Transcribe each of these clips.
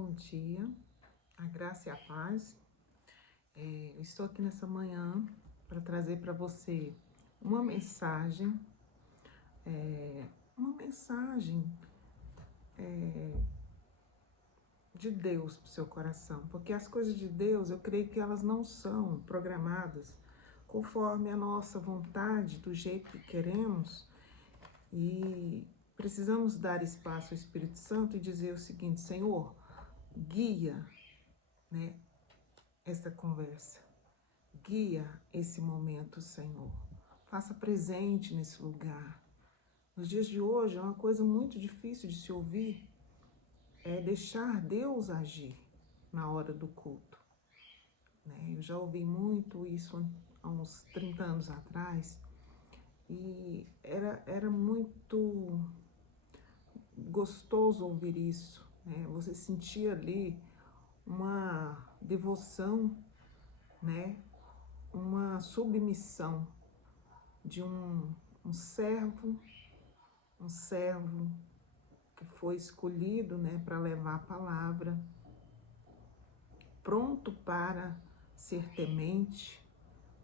Bom dia, a graça e a paz. Eu estou aqui nessa manhã para trazer para você uma mensagem, uma mensagem de Deus para o seu coração, porque as coisas de Deus, eu creio que elas não são programadas conforme a nossa vontade, do jeito que queremos, e precisamos dar espaço ao Espírito Santo e dizer o seguinte: Senhor, guia, né, esta conversa. Guia esse momento, Senhor. Faça presente nesse lugar. Nos dias de hoje, é uma coisa muito difícil de se ouvir, é deixar Deus agir na hora do culto, né? Eu já ouvi muito isso há uns 30 anos atrás e era muito gostoso ouvir isso, né? Você sentia ali uma devoção, né? Uma submissão de um servo, um servo que foi escolhido, né, para levar a palavra, pronto para ser temente,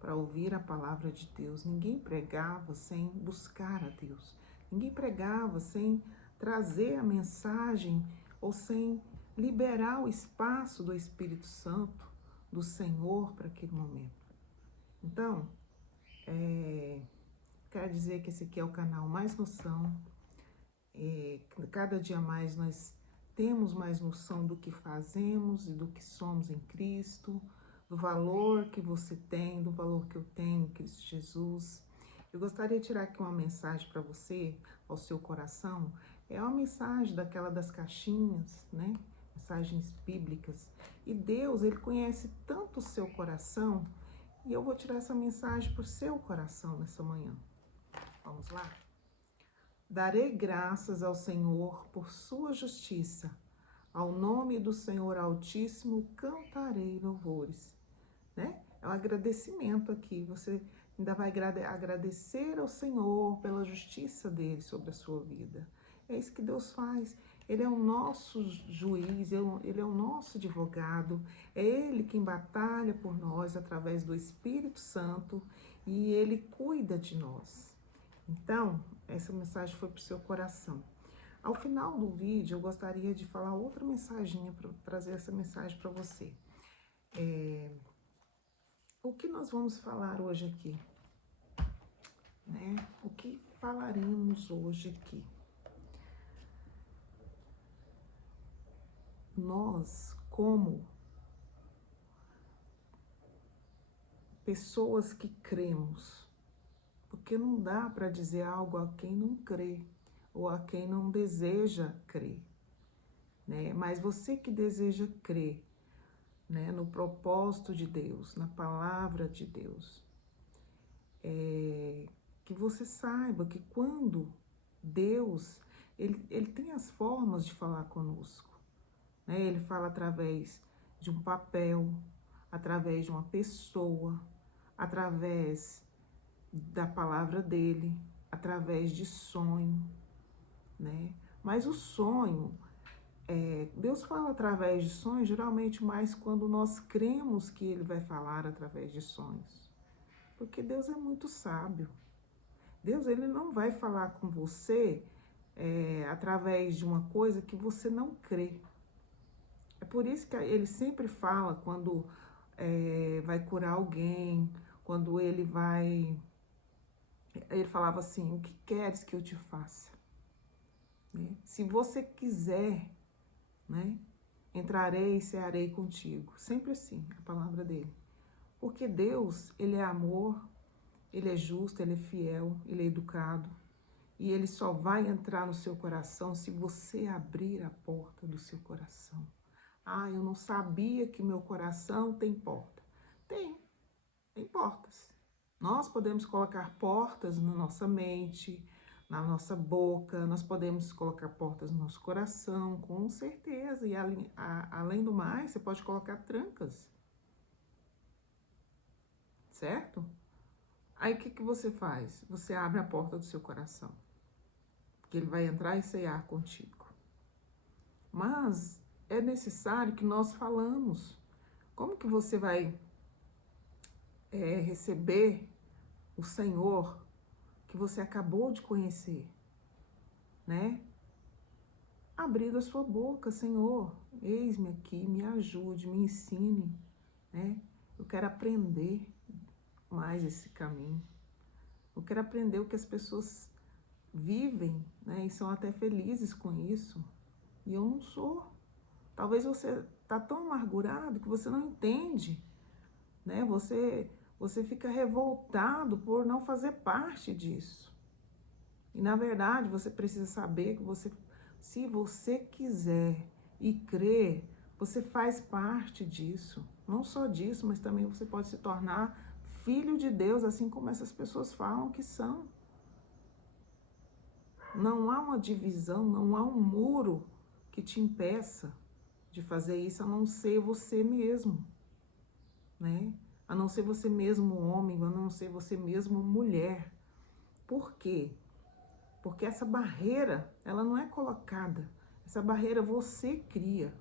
para ouvir a palavra de Deus. Ninguém pregava sem buscar a Deus. Ninguém pregava sem trazer a mensagem ou sem liberar o espaço do Espírito Santo, do Senhor, para aquele momento. Então, quero dizer que esse aqui é o canal Mais Noção. Cada dia mais nós temos mais noção do que fazemos e do que somos em Cristo, do valor que você tem, do valor que eu tenho em Cristo Jesus. Eu gostaria de tirar aqui uma mensagem para você, ao seu coração. É uma mensagem daquela das caixinhas, né? Mensagens bíblicas. E Deus, Ele conhece tanto o seu coração, e eu vou tirar essa mensagem para o seu coração nessa manhã. Vamos lá? Darei graças ao Senhor por sua justiça. Ao nome do Senhor Altíssimo cantarei louvores. Né? É um agradecimento aqui. Você ainda vai agradecer ao Senhor pela justiça dele sobre a sua vida. É isso que Deus faz. Ele é o nosso juiz, ele é o nosso advogado. É ele quem batalha por nós através do Espírito Santo e ele cuida de nós. Então, essa mensagem foi para o seu coração. Ao final do vídeo, eu gostaria de falar outra mensaginha para trazer essa mensagem para você. O que nós vamos falar hoje aqui? Né? O que falaremos hoje aqui? Nós, como pessoas que cremos, porque não dá para dizer algo a quem não crê ou a quem não deseja crer, né? Mas você que deseja crer, né, no propósito de Deus, na palavra de Deus, que você saiba que quando Deus, ele tem as formas de falar conosco, né? Ele fala através de um papel, através de uma pessoa, através da palavra dele, através de sonho, né? Mas o sonho, Deus fala através de sonhos, geralmente mais quando nós cremos que ele vai falar através de sonhos. Porque Deus é muito sábio. Deus, ele não vai falar com você através de uma coisa que você não crê. É por isso que ele sempre fala quando vai curar alguém, quando ele falava assim: o que queres que eu te faça? Né? Se você quiser, né, entrarei e cearei contigo. Sempre assim, a palavra dele. Porque Deus, ele é amor, ele é justo, ele é fiel, ele é educado. E ele só vai entrar no seu coração se você abrir a porta do seu coração. Ah, eu não sabia que meu coração tem porta. Tem portas. Nós podemos colocar portas na nossa mente, na nossa boca, nós podemos colocar portas no nosso coração, com certeza. E além do mais, você pode colocar trancas. Certo? Aí o que você faz? Você abre a porta do seu coração. Porque ele vai entrar e cear contigo. Mas é necessário que nós falamos. Como que você vai receber o Senhor que você acabou de conhecer, né? Abrindo a sua boca, Senhor, eis-me aqui, me ajude, me ensine, né? Eu quero aprender mais esse caminho. Eu quero aprender o que as pessoas vivem, né? E são até felizes com isso. E eu não sou. Talvez você está tão amargurado que você não entende, né? Você fica revoltado por não fazer parte disso. E na verdade, você precisa saber que se você quiser e crer, você faz parte disso. Não só disso, mas também você pode se tornar filho de Deus, assim como essas pessoas falam que são. Não há uma divisão, não há um muro que te impeça de fazer isso, a não ser você mesmo, né? A não ser você mesmo homem, a não ser você mesmo mulher. Por quê? Porque essa barreira, ela não é colocada. Essa barreira você cria.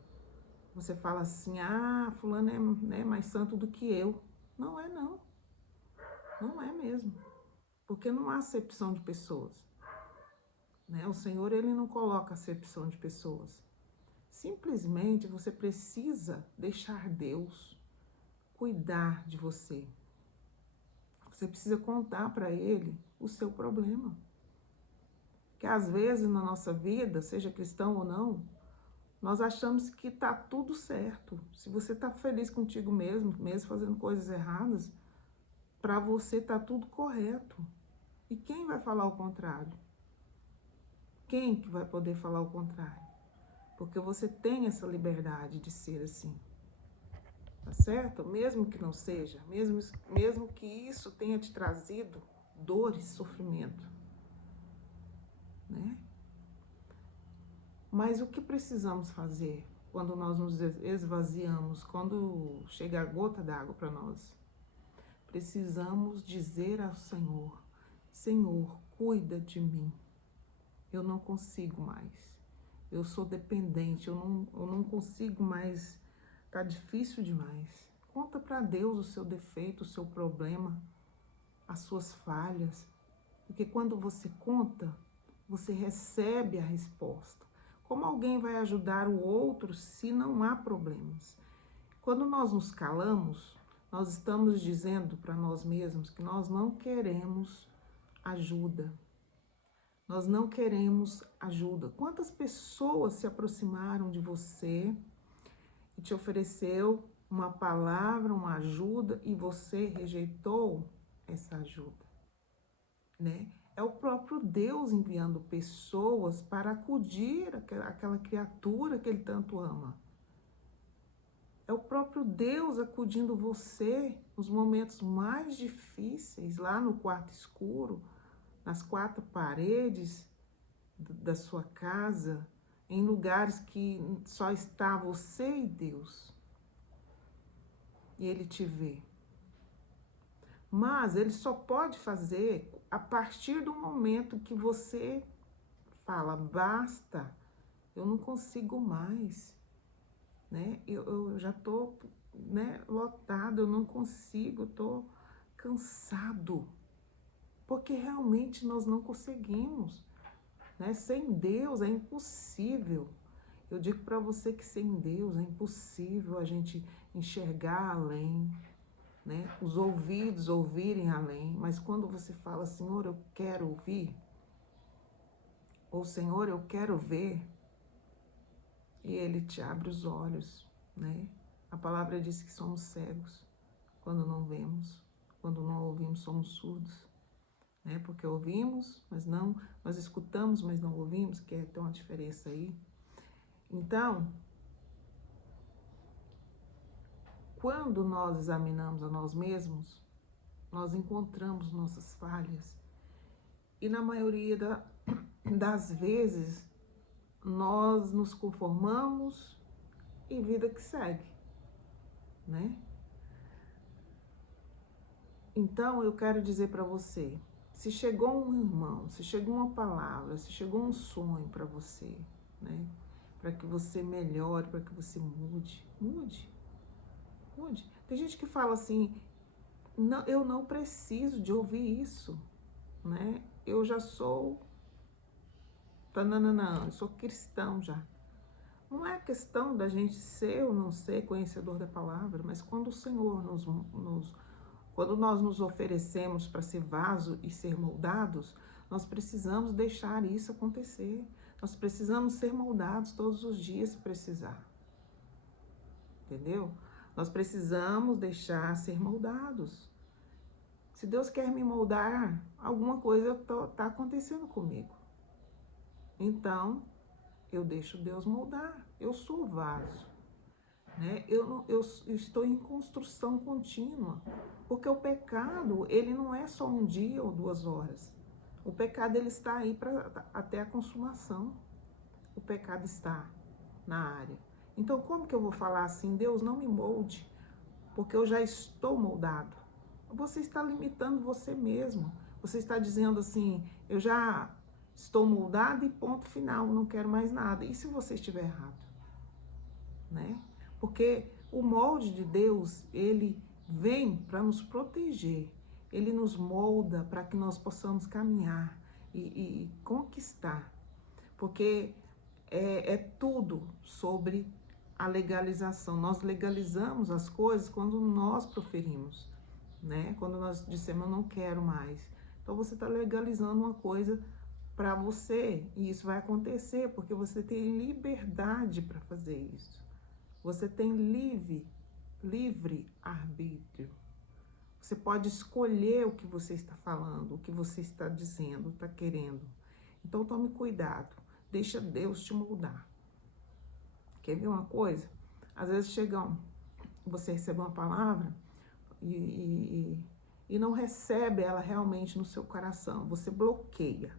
Você fala assim, fulano é, né, mais santo do que eu. Não é não. Não é mesmo. Porque não há acepção de pessoas. Né? O Senhor, ele não coloca acepção de pessoas. Simplesmente você precisa deixar Deus cuidar de você. Você precisa contar para Ele o seu problema. Que às vezes na nossa vida, seja cristão ou não, nós achamos que está tudo certo. Se você está feliz contigo mesmo, mesmo fazendo coisas erradas, para você está tudo correto. E quem vai falar o contrário? Quem que vai poder falar o contrário? Porque você tem essa liberdade de ser assim. Tá certo? Mesmo que não seja, mesmo que isso tenha te trazido dores, sofrimento, né? Mas o que precisamos fazer quando nós nos esvaziamos, quando chega a gota d'água para nós? Precisamos dizer ao Senhor, Senhor, cuida de mim. Eu não consigo mais. Eu sou dependente, eu não consigo mais. Tá difícil demais. Conta para Deus o seu defeito, o seu problema, as suas falhas. Porque quando você conta, você recebe a resposta. Como alguém vai ajudar o outro se não há problemas? Quando nós nos calamos, nós estamos dizendo para nós mesmos que nós não queremos ajuda. Nós não queremos ajuda. Quantas pessoas se aproximaram de você e te ofereceu uma palavra, uma ajuda, e você rejeitou essa ajuda, né? É o próprio Deus enviando pessoas para acudir aquela criatura que Ele tanto ama. É o próprio Deus acudindo você nos momentos mais difíceis, lá no quarto escuro, nas quatro paredes da sua casa, em lugares que só está você e Deus. E Ele te vê. Mas Ele só pode fazer a partir do momento que você fala, basta, eu não consigo mais, né? Eu já estou, né, lotado, eu não consigo, estou cansado. Porque realmente nós não conseguimos, né? Sem Deus é impossível. Eu digo para você que sem Deus é impossível a gente enxergar além, né? Os ouvidos ouvirem além, mas quando você fala, Senhor, eu quero ouvir, ou Senhor, eu quero ver, e Ele te abre os olhos, né? A palavra diz que somos cegos quando não vemos, quando não ouvimos, somos surdos, né? Porque ouvimos, mas não, nós escutamos, mas não ouvimos, que tem uma diferença aí. Então, quando nós examinamos a nós mesmos, nós encontramos nossas falhas. E na maioria das vezes, nós nos conformamos e vida que segue, né? Então, eu quero dizer para você, se chegou um irmão, se chegou uma palavra, se chegou um sonho para você, né? para que você melhore, para que você mude. Mude. Mude. Tem gente que fala assim, não, eu não preciso de ouvir isso, né? Eu já sou, tananana, eu sou cristão já. Não é questão da gente ser ou não ser conhecedor da palavra, mas quando o Senhor quando nós nos oferecemos para ser vaso e ser moldados, nós precisamos deixar isso acontecer. Nós precisamos ser moldados todos os dias se precisar. Entendeu? Nós precisamos deixar ser moldados. Se Deus quer me moldar, alguma coisa está acontecendo comigo. Então, eu deixo Deus moldar. Eu sou o vaso. Né? Eu estou em construção contínua. Porque o pecado, ele não é só um dia ou 2 horas. O pecado, ele está aí até a consumação. O pecado está na área. Então, como que eu vou falar assim, Deus, não me molde, porque eu já estou moldado? Você está limitando você mesmo. Você está dizendo assim, eu já estou moldado e ponto final, não quero mais nada. E se você estiver errado? Né? Porque o molde de Deus, ele vem para nos proteger. Ele nos molda para que nós possamos caminhar e conquistar. Porque é tudo sobre a legalização. Nós legalizamos as coisas quando nós proferimos, né? Quando nós dissemos, eu não quero mais. Então você está legalizando uma coisa para você, e isso vai acontecer porque você tem liberdade para fazer isso. Você tem livre arbítrio. Você pode escolher o que você está falando, o que você está dizendo, está querendo. Então tome cuidado, deixa Deus te moldar. Quer ver uma coisa? Às vezes você recebe uma palavra e não recebe ela realmente no seu coração. Você bloqueia.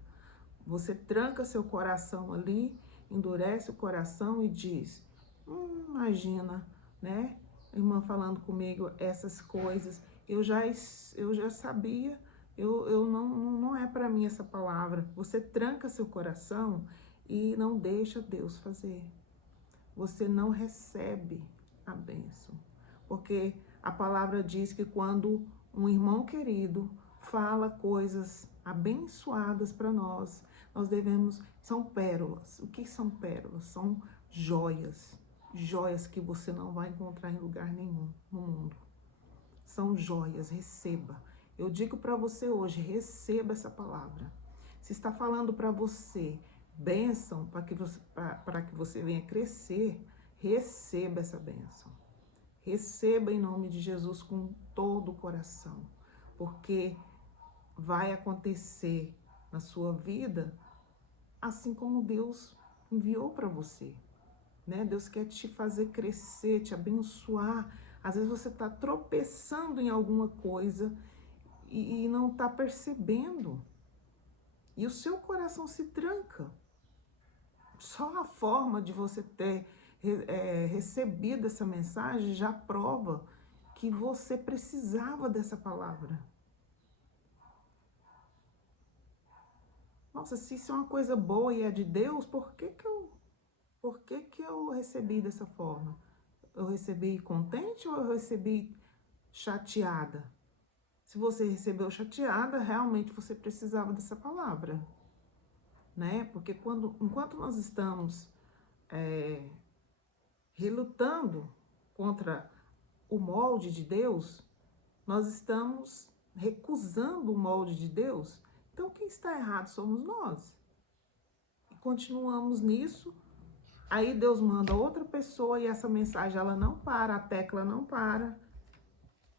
Você tranca seu coração ali, endurece o coração e diz, imagina, né? A irmã falando comigo essas coisas. Eu já sabia, não é para mim essa palavra. Você tranca seu coração e não deixa Deus fazer. Você não recebe a bênção. Porque a palavra diz que quando um irmão querido fala coisas abençoadas para nós devemos, são pérolas. O que são pérolas? São joias. Joias que você não vai encontrar em lugar nenhum no mundo. São joias, receba. Eu digo para você hoje, receba essa palavra. Se está falando para você bênção para que você venha crescer, receba essa bênção. Receba em nome de Jesus com todo o coração, porque vai acontecer na sua vida assim como Deus enviou para você. Né? Deus quer te fazer crescer, te abençoar. Às vezes você está tropeçando em alguma coisa e não está percebendo. E o seu coração se tranca. Só a forma de você ter recebido essa mensagem já prova que você precisava dessa palavra. Nossa, se isso é uma coisa boa e é de Deus, por que eu recebi dessa forma? Eu recebi contente ou eu recebi chateada? Se você recebeu chateada, realmente você precisava dessa palavra, né? Porque enquanto nós estamos relutando contra o molde de Deus, nós estamos recusando o molde de Deus. Então quem está errado somos nós. E continuamos nisso. Aí Deus manda outra pessoa e essa mensagem ela não para, a tecla não para.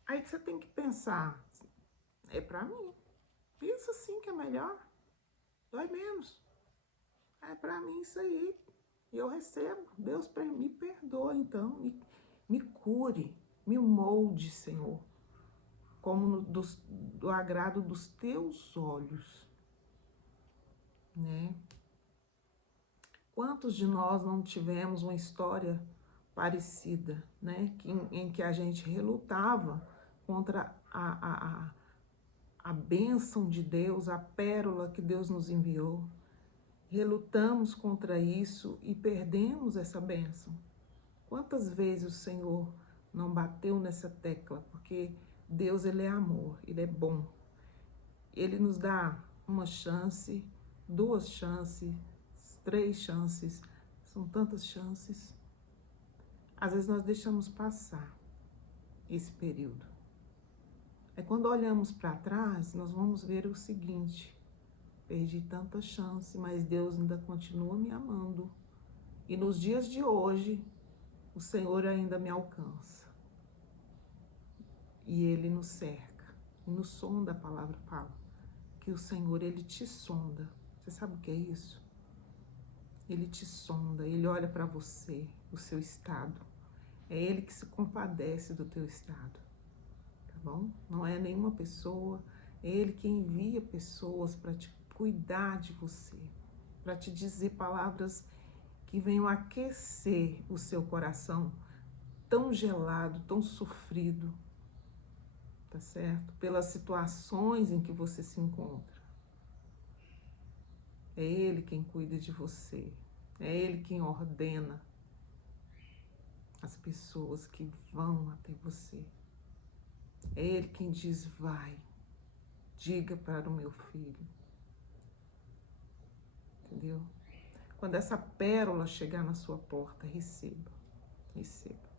Aí você tem que pensar, é para mim. Pensa assim que é melhor. Dói menos. É para mim isso aí. E eu recebo. Deus me perdoa então. Me cure. Me molde, Senhor. Como do agrado dos teus olhos. Né? Quantos de nós não tivemos uma história parecida, né? Em que a gente relutava contra a bênção de Deus, a pérola que Deus nos enviou. relutamos contra isso e perdemos essa bênção. Quantas vezes o Senhor não bateu nessa tecla? Porque Deus, Ele é amor, Ele é bom. Ele nos dá uma chance, 2 chances, 3 chances, são tantas chances. Às vezes nós deixamos passar esse período. Aí quando olhamos para trás, nós vamos ver o seguinte: perdi tanta chance, mas Deus ainda continua me amando. E nos dias de hoje, o Senhor ainda me alcança. E Ele nos cerca. E no sonda, a palavra fala que o Senhor, Ele te sonda. Você sabe o que é isso? Ele te sonda, Ele olha para você, o seu estado. É Ele que se compadece do teu estado, tá bom? Não é nenhuma pessoa, é Ele que envia pessoas para te cuidar de você, para te dizer palavras que venham aquecer o seu coração tão gelado, tão sofrido, tá certo? Pelas situações em que você se encontra. É Ele quem cuida de você, é Ele quem ordena as pessoas que vão até você. É Ele quem diz: vai, diga para o meu filho. Entendeu? Quando essa pérola chegar na sua porta, receba. Receba.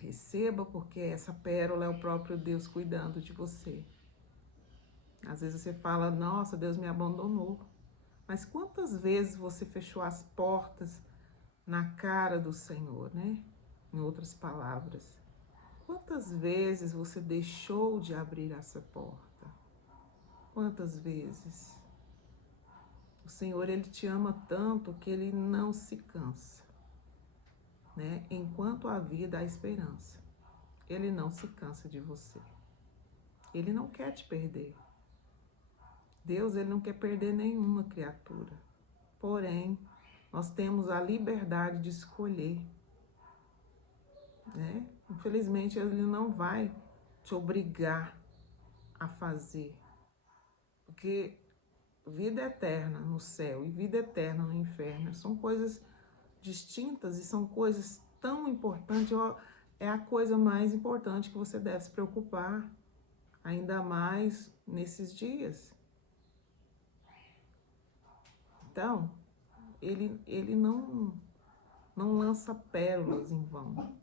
Receba, porque essa pérola é o próprio Deus cuidando de você. Às vezes você fala: nossa, Deus me abandonou. Mas quantas vezes você fechou as portas na cara do Senhor, né? Em outras palavras. Quantas vezes você deixou de abrir essa porta? Quantas vezes? O Senhor, Ele te ama tanto que Ele não se cansa, né? Enquanto há vida, há esperança. Ele não se cansa de você. Ele não quer te perder. Deus, Ele não quer perder nenhuma criatura. Porém, nós temos a liberdade de escolher, né? Infelizmente, Ele não vai te obrigar a fazer. Porque vida eterna no céu e vida eterna no inferno são coisas distintas e são coisas tão importantes. É a coisa mais importante que você deve se preocupar, ainda mais nesses dias. Então, ele não lança pérolas em vão.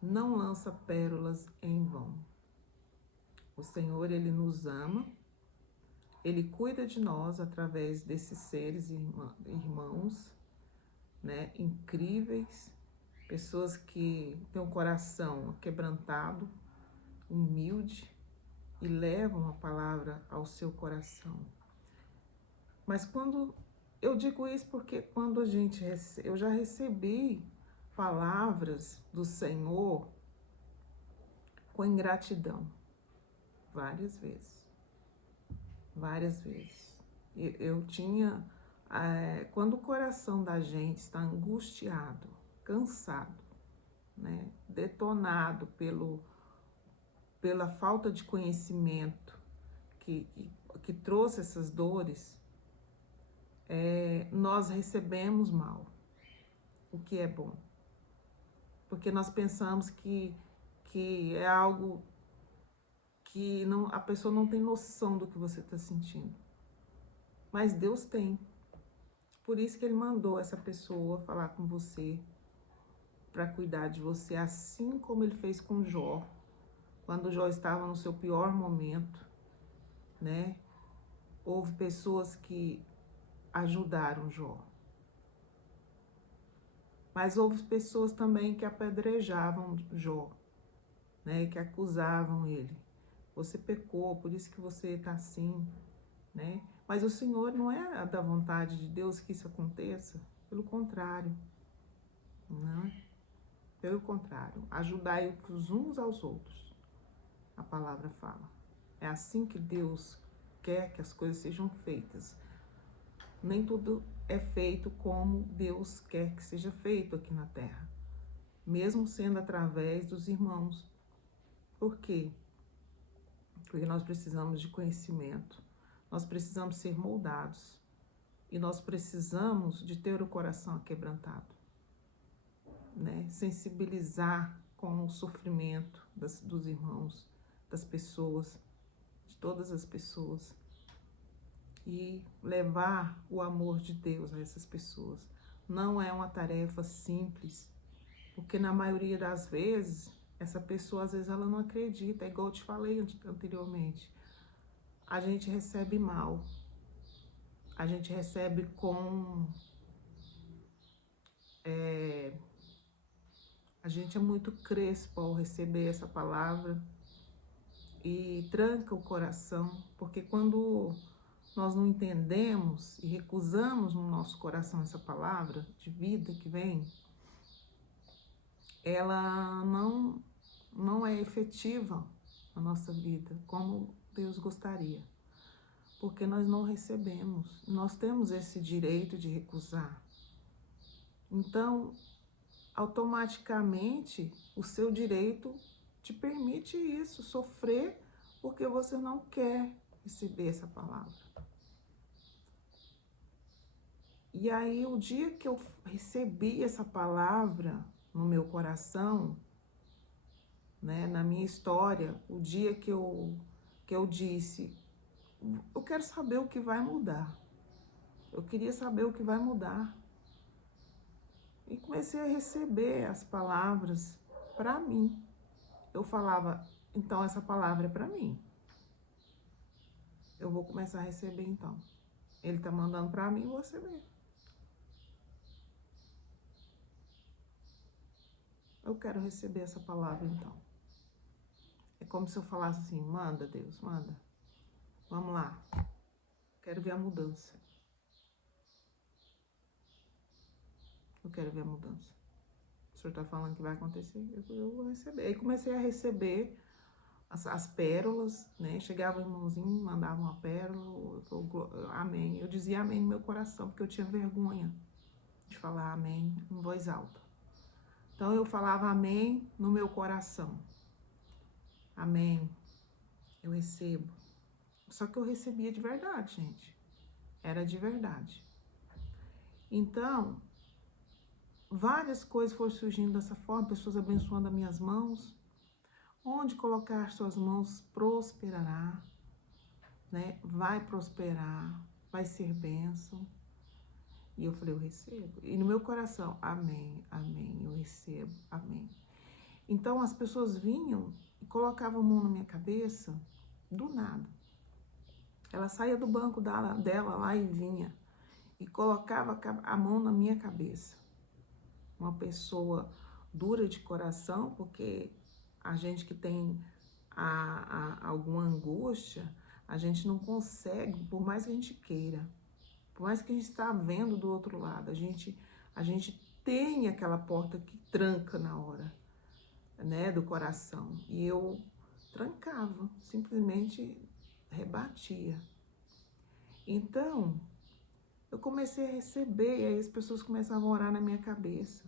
Não lança pérolas em vão. O Senhor, Ele nos ama. Ele cuida de nós através desses seres irmãos, né, incríveis, pessoas que têm um coração quebrantado, humilde e levam a palavra ao seu coração. Mas quando eu digo isso, porque quando eu já recebi palavras do Senhor com ingratidão, várias vezes. Várias vezes. Eu tinha, quando o coração da gente está angustiado, cansado, né, detonado pela falta de conhecimento que trouxe essas dores, nós recebemos mal, o que é bom. Porque nós pensamos que é algo que não, a pessoa não tem noção do que você está sentindo. Mas Deus tem. Por isso que Ele mandou essa pessoa falar com você, para cuidar de você, assim como Ele fez com Jó, quando Jó estava no seu pior momento, né? Houve pessoas que ajudaram Jó. Mas houve pessoas também que apedrejavam Jó, né? Que acusavam ele. Você pecou, por isso que você está assim, né? Mas o Senhor, não é da vontade de Deus que isso aconteça. Pelo contrário, não. Pelo contrário, ajudai-vos uns aos outros. A palavra fala. É assim que Deus quer que as coisas sejam feitas. Nem tudo é feito como Deus quer que seja feito aqui na terra, mesmo sendo através dos irmãos. Por quê? Porque nós precisamos de conhecimento, nós precisamos ser moldados, E nós precisamos de ter o coração aquebrantado, né? Sensibilizar com o sofrimento dos irmãos, das pessoas, de todas as pessoas, e levar o amor de Deus a essas pessoas. Não é uma tarefa simples, porque na maioria das vezes, essa pessoa às vezes ela não acredita, é igual eu te falei anteriormente. A gente recebe mal, a gente recebe com... a gente é muito crespo ao receber essa palavra e tranca o coração, porque quando nós não entendemos e recusamos no nosso coração essa palavra de vida que vem, ela não é efetiva na nossa vida como Deus gostaria, porque nós não recebemos, nós temos esse direito de recusar. Então, automaticamente, o seu direito te permite isso, sofrer, porque você não quer receber essa palavra. E aí, o dia que eu recebi essa palavra no meu coração, né, na minha história, o dia que eu disse, eu quero saber o que vai mudar. Eu queria saber o que vai mudar. E comecei a receber as palavras para mim. Eu falava, então essa palavra é para mim. Eu vou começar a receber então. Ele está mandando para mim, eu vou receber. Eu quero receber essa palavra então. É como se eu falasse assim, manda Deus, manda. Vamos lá. Quero ver a mudança. Eu quero ver a mudança. O senhor está falando que vai acontecer, eu vou receber. Aí comecei a receber as pérolas, né? Chegava o irmãozinho, mandava uma pérola, amém. Eu dizia amém no meu coração, porque eu tinha vergonha de falar amém em voz alta. Então eu falava amém no meu coração. Amém, eu recebo. Só que eu recebia de verdade, gente. Era de verdade. Então, várias coisas foram surgindo dessa forma, pessoas abençoando as minhas mãos. Onde colocar suas mãos prosperará, né? Vai prosperar, vai ser bênção. E eu falei, eu recebo. E no meu coração, amém, amém, eu recebo, amém. Então as pessoas vinham e colocavam a mão na minha cabeça, do nada. Ela saía do banco dela lá e vinha. E colocava a mão na minha cabeça. Uma pessoa dura de coração, porque a gente que tem alguma angústia, a gente não consegue, por mais que a gente queira, por mais que a gente está vendo do outro lado, a gente tem aquela porta que tranca na hora, né, do coração. E eu trancava, simplesmente rebatia. Então, eu comecei a receber, e aí as pessoas começavam a orar na minha cabeça.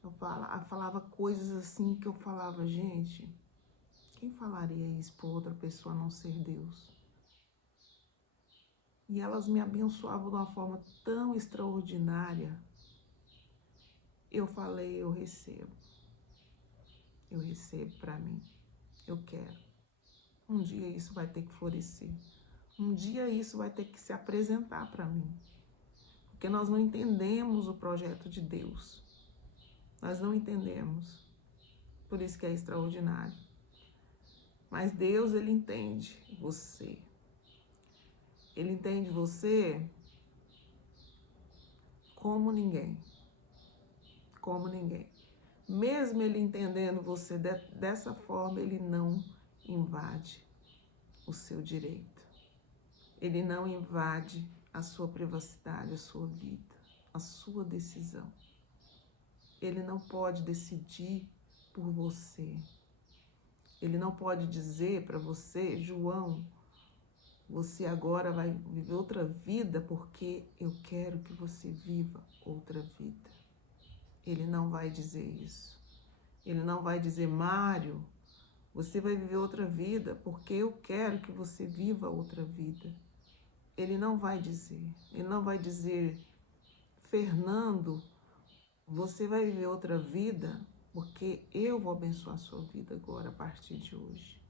Eu falava coisas assim que eu falava, gente, quem falaria isso para outra pessoa a não ser Deus? E elas me abençoavam de uma forma tão extraordinária. Eu falei, eu recebo para mim, eu quero. Um dia isso vai ter que florescer. Um dia isso vai ter que se apresentar para mim. Porque nós não entendemos o projeto de Deus. Nós não entendemos. Por isso que é extraordinário. Mas Deus, Ele entende você. Ele entende você como ninguém. Como ninguém. Mesmo Ele entendendo você dessa forma, Ele não invade o seu direito. Ele não invade a sua privacidade, a sua vida, a sua decisão. Ele não pode decidir por você. Ele não pode dizer para você, João, você agora vai viver outra vida porque eu quero que você viva outra vida. Ele não vai dizer isso. Ele não vai dizer, Mário, você vai viver outra vida porque eu quero que você viva outra vida. Ele não vai dizer, Fernando, você vai viver outra vida, porque eu vou abençoar a sua vida agora, a partir de hoje.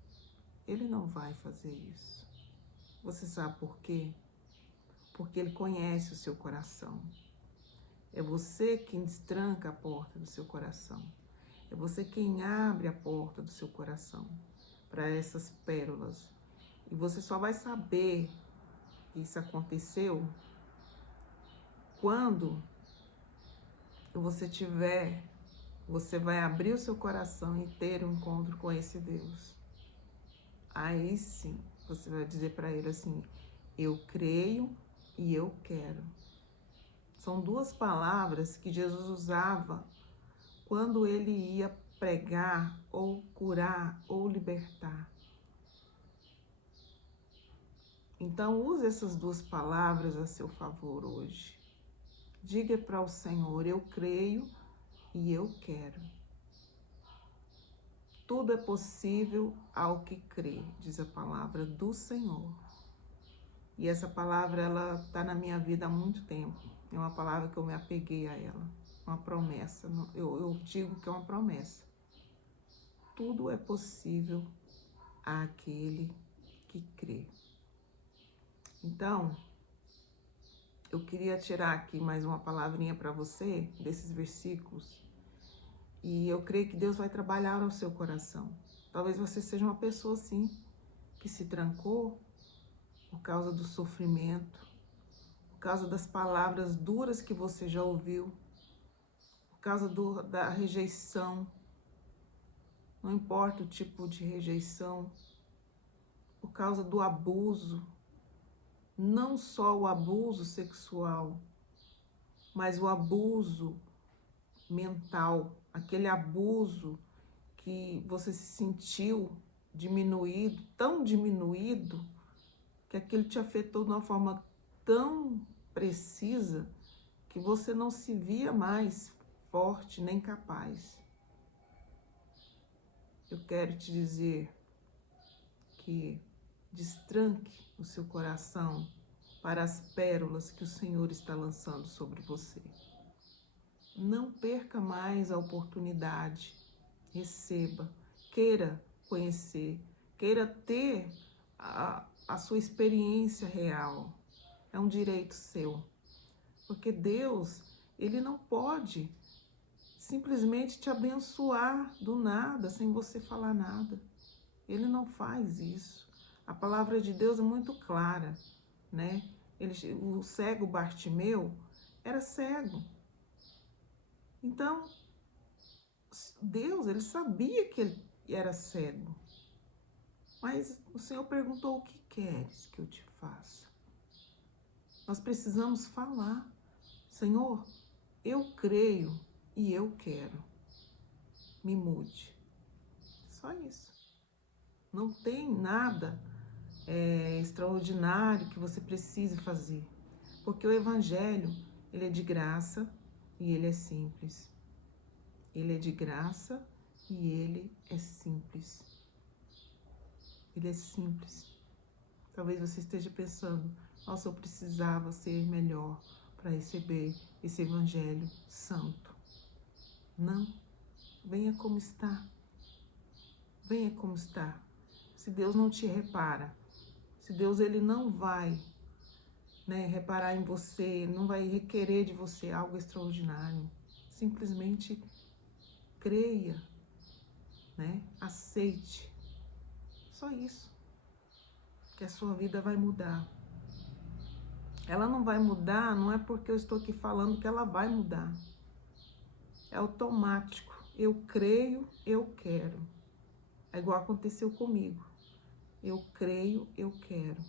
Ele não vai fazer isso. Você sabe por quê? Porque ele conhece o seu coração. É você quem destranca a porta do seu coração. É você quem abre a porta do seu coração para essas pérolas. E você só vai saber que isso aconteceu quando você vai abrir o seu coração e ter um encontro com esse Deus. Aí sim, você vai dizer para ele assim, eu creio e eu quero. São duas palavras que Jesus usava quando ele ia pregar, ou curar, ou libertar. Então, use essas duas palavras a seu favor hoje. Diga para o Senhor, eu creio e eu quero. Tudo é possível ao que crê, diz a palavra do Senhor. E essa palavra, ela está na minha vida há muito tempo. É uma palavra que eu me apeguei a ela. Uma promessa. Eu digo que é uma promessa. Tudo é possível àquele que crê. Então, eu queria tirar aqui mais uma palavrinha para você, desses versículos. E eu creio que Deus vai trabalhar ao seu coração. Talvez você seja uma pessoa assim, que se trancou por causa do sofrimento, por causa das palavras duras que você já ouviu, por causa da rejeição, não importa o tipo de rejeição, por causa do abuso, não só o abuso sexual, mas o abuso mental, aquele abuso que você se sentiu diminuído, tão diminuído, que aquilo te afetou de uma forma tão precisa que você não se via mais forte nem capaz. Eu quero te dizer que destranque o seu coração para as pérolas que o Senhor está lançando sobre você. Não perca mais a oportunidade. Receba, queira conhecer, queira ter a sua experiência real. É um direito seu. Porque Deus, Ele não pode simplesmente te abençoar do nada, sem você falar nada. Ele não faz isso. A palavra de Deus é muito clara, né? O cego Bartimeu era cego. Então, Deus, ele sabia que ele era cego. Mas o Senhor perguntou, o que queres que eu te faça? Nós precisamos falar. Senhor, eu creio e eu quero. Me mude. Só isso. Não tem nada extraordinário que você precise fazer. Porque o Evangelho, ele é de graça e ele é simples. Ele é de graça e ele é simples. Ele é simples. Talvez você esteja pensando, nossa, eu precisava ser melhor para receber esse Evangelho santo. Não. Venha como está. Venha como está. Se Deus não te repara, se Deus ele não vai reparar em você, não vai requerer de você algo extraordinário, simplesmente creia, aceite. Só isso. Que a sua vida vai mudar. Ela não vai mudar, não é porque eu estou aqui falando que ela vai mudar. É automático. Eu creio, eu quero. É igual aconteceu comigo. Eu creio, eu quero.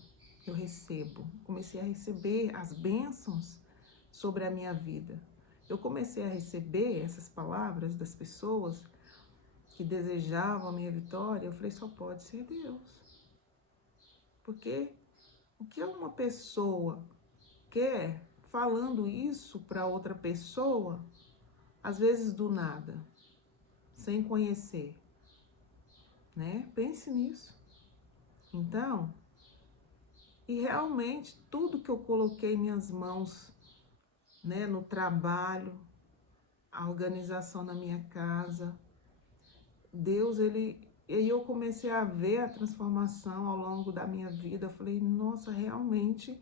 Eu recebo. Comecei a receber as bênçãos sobre a minha vida. Eu comecei a receber essas palavras das pessoas que desejavam a minha vitória. Eu falei, só pode ser Deus. Porque o que uma pessoa quer falando isso para outra pessoa, às vezes do nada, sem conhecer, Pense nisso. Então, E realmente tudo que eu coloquei em minhas mãos, né, no trabalho, a organização da minha casa, Deus, e eu comecei a ver a transformação ao longo da minha vida. Eu falei, nossa, realmente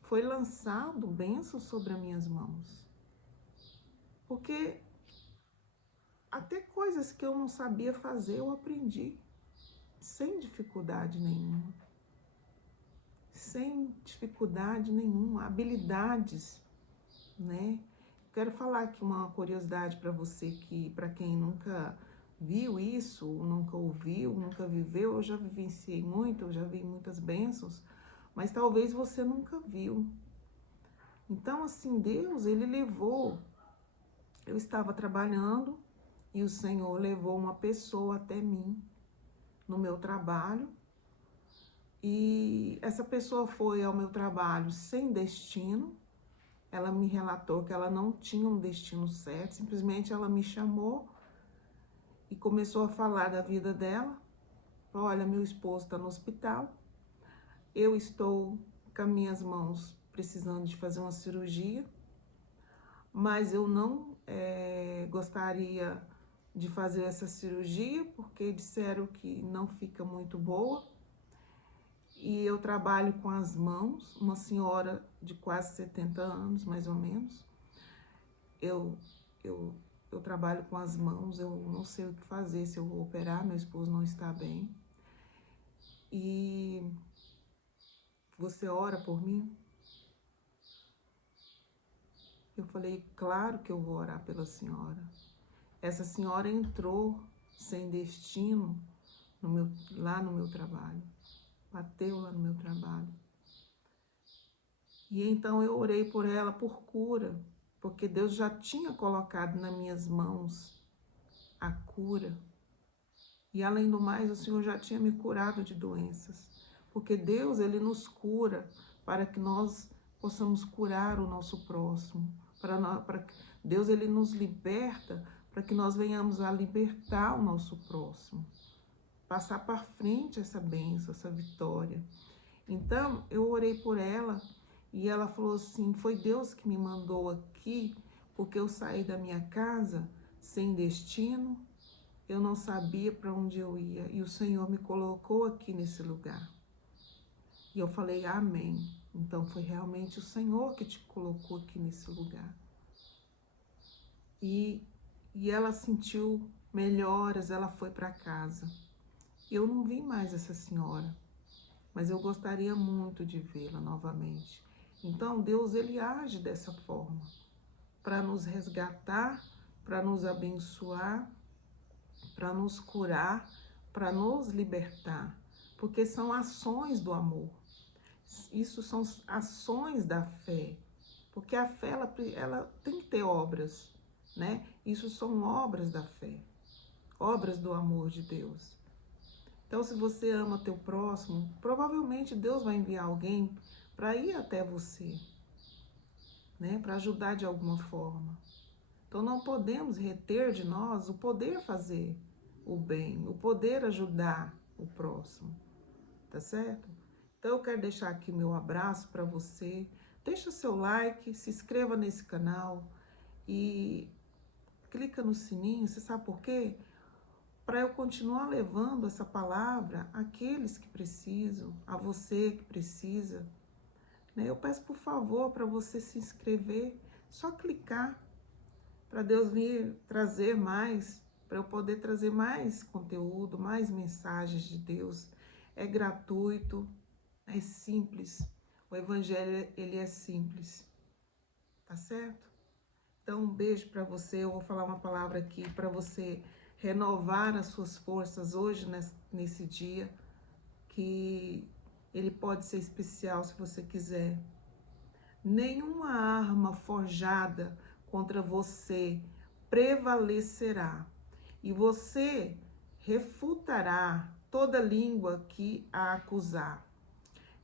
foi lançado bênçãos sobre as minhas mãos. Porque até coisas que eu não sabia fazer, eu aprendi sem dificuldade nenhuma. Sem dificuldade nenhuma, habilidades, né? Quero falar aqui uma curiosidade para você, que para quem nunca viu isso, nunca ouviu, nunca viveu, eu já vivenciei muito, eu já vi muitas bênçãos, mas talvez você nunca viu. Então, assim, Deus, ele levou, eu estava trabalhando e o Senhor levou uma pessoa até mim no meu trabalho, e essa pessoa foi ao meu trabalho sem destino. Ela me relatou que ela não tinha um destino certo, simplesmente ela me chamou e começou a falar da vida dela. Olha, meu esposo está no hospital, eu estou com as minhas mãos precisando de fazer uma cirurgia, mas eu não gostaria de fazer essa cirurgia porque disseram que não fica muito boa. E eu trabalho com as mãos, uma senhora de quase 70 anos, mais ou menos. Eu trabalho com as mãos, eu não sei o que fazer, se eu vou operar, meu esposo não está bem. E você ora por mim? Eu falei, claro que eu vou orar pela senhora. Essa senhora entrou sem destino lá no meu trabalho, bateu lá no meu trabalho. E então eu orei por ela por cura, porque Deus já tinha colocado nas minhas mãos a cura. E além do mais, o Senhor já tinha me curado de doenças. Porque Deus, ele nos cura para que nós possamos curar o nosso próximo. Deus, ele nos liberta para que nós venhamos a libertar o nosso próximo. Passar para frente essa bênção, essa vitória. Então, eu orei por ela e ela falou assim, foi Deus que me mandou aqui, porque eu saí da minha casa sem destino, eu não sabia para onde eu ia e o Senhor me colocou aqui nesse lugar. E eu falei, amém. Então foi realmente o Senhor que te colocou aqui nesse lugar. E ela sentiu melhoras, ela foi para casa. Eu não vi mais essa senhora, mas eu gostaria muito de vê-la novamente. Então Deus, ele age dessa forma, para nos resgatar, para nos abençoar, para nos curar, para nos libertar, porque são ações do amor. Isso são ações da fé, porque a fé ela tem que ter obras, né? Isso são obras da fé, obras do amor de Deus. Então, se você ama teu próximo, provavelmente Deus vai enviar alguém para ir até você, né? Para ajudar de alguma forma. Então, não podemos reter de nós o poder fazer o bem, o poder ajudar o próximo, tá certo? Então eu quero deixar aqui meu abraço para você, deixa seu like, se inscreva nesse canal e clica no sininho, você sabe por quê? Para eu continuar levando essa palavra àqueles que precisam, a você que precisa, né? Eu peço por favor para você se inscrever, só clicar, para Deus vir trazer mais, para eu poder trazer mais conteúdo, mais mensagens de Deus. É gratuito, é simples. O evangelho, ele é simples. Tá certo? Então, um beijo para você. Eu vou falar uma palavra aqui para você renovar as suas forças hoje, nesse dia, que ele pode ser especial se você quiser. Nenhuma arma forjada contra você prevalecerá, e você refutará toda língua que a acusar.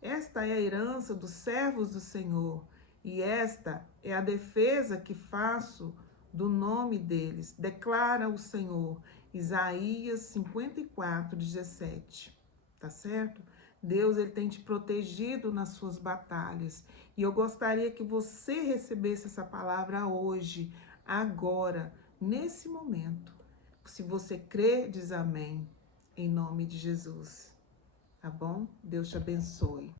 Esta é a herança dos servos do Senhor, e esta é a defesa que faço do nome deles, declara o Senhor. Isaías 54, 17. Tá certo? Deus, ele tem te protegido nas suas batalhas. E eu gostaria que você recebesse essa palavra hoje, agora, nesse momento. Se você crê, diz amém, em nome de Jesus. Tá bom? Deus te abençoe.